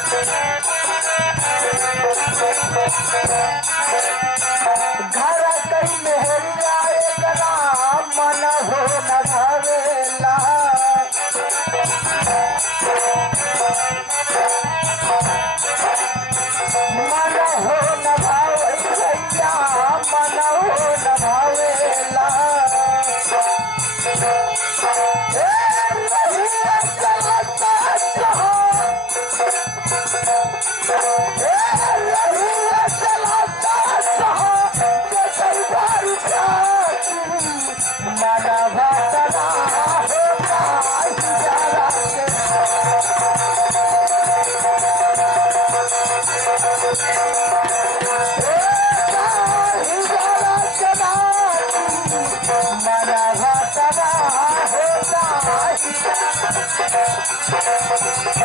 Thank you. Thank